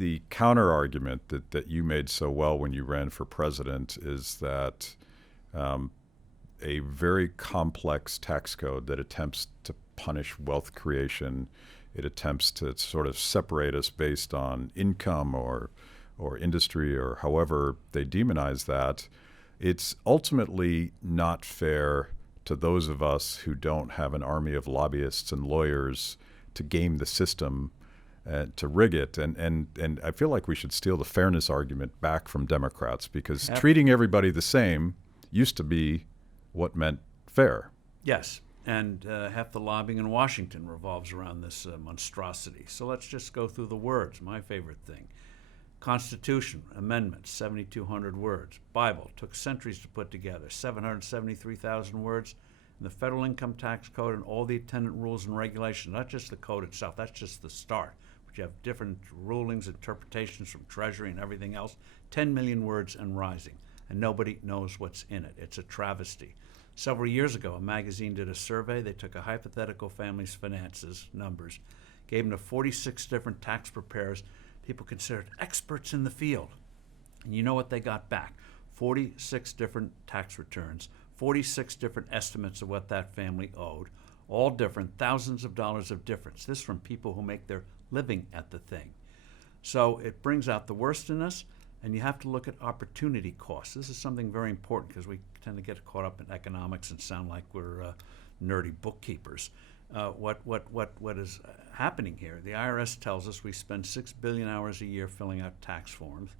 the counter argument that you made so well when you ran for president is that a very complex tax code that attempts to punish wealth creation, it attempts to sort of separate us based on income or industry or however they demonize that, it's ultimately not fair to those of us who don't have an army of lobbyists and lawyers to game the system, to rig it. And I feel like we should steal the fairness argument back from Democrats, because treating everybody the same used to be what meant fair. Yes, and half the lobbying in Washington revolves around this monstrosity. So let's just go through the words, my favorite thing. Constitution, amendments, 7,200 words. Bible, took centuries to put together, 773,000 words. And the federal income tax code and all the attendant rules and regulations, not just the code itself, that's just the start. But you have different rulings, interpretations from Treasury and everything else, 10 million words and rising. And nobody knows what's in it. It's a travesty. Several years ago, a magazine did a survey. They took a hypothetical family's finances, numbers, gave them to 46 different tax preparers, people considered experts in the field. And you know what they got back? 46 different tax returns, 46 different estimates of what that family owed, all different, thousands of dollars of difference. This from people who make their living at the thing. So it brings out the worst in us, and you have to look at opportunity costs. This is something very important because we tend to get caught up in economics and sound like we're nerdy bookkeepers. What is happening here? The IRS tells us we spend 6 billion hours a year filling out tax forms.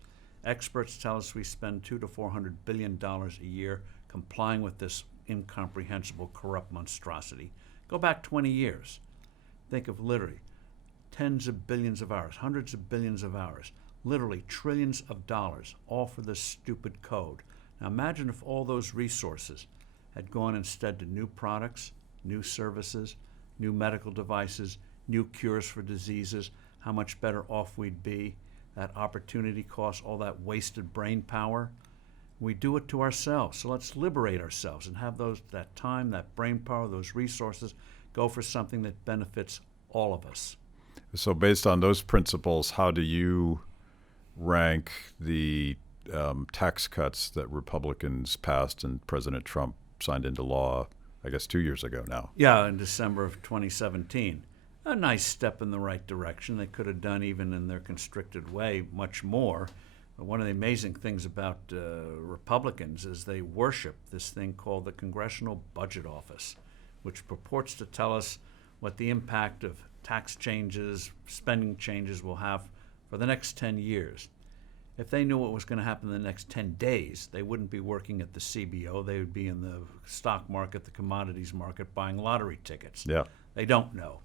Experts tell us we spend $200 to $400 billion a year complying with this incomprehensible, corrupt monstrosity. Go back 20 years. Think of literally tens of billions of hours, hundreds of billions of hours, literally trillions of dollars, all for this stupid code. Now imagine if all those resources had gone instead to new products, new services, new medical devices, new cures for diseases, how much better off we'd be, that opportunity cost, all that wasted brain power. We do it to ourselves. So let's liberate ourselves and have that time, that brain power, those resources go for something that benefits all of us. So based on those principles, how do you rank the tax cuts that Republicans passed and President Trump signed into law, I guess 2 years ago now? Yeah, in December of 2017. A nice step in the right direction. They could have done, even in their constricted way, much more. But one of the amazing things about Republicans is they worship this thing called the Congressional Budget Office, which purports to tell us what the impact of tax changes, spending changes will have for the next 10 years. If they knew what was going to happen in the next 10 days, they wouldn't be working at the CBO. They would be in the stock market, the commodities market, buying lottery tickets. Yeah. They don't know.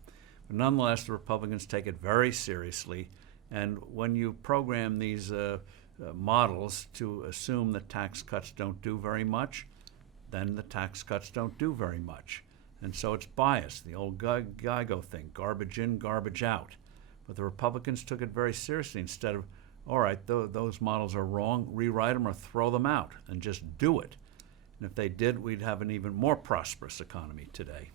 But nonetheless, the Republicans take it very seriously. And when you program these models to assume that tax cuts don't do very much, then the tax cuts don't do very much. And so it's biased, the old GIGO thing, garbage in, garbage out. But the Republicans took it very seriously. Instead of, all right, those models are wrong, rewrite them or throw them out and just do it. And if they did, we'd have an even more prosperous economy today.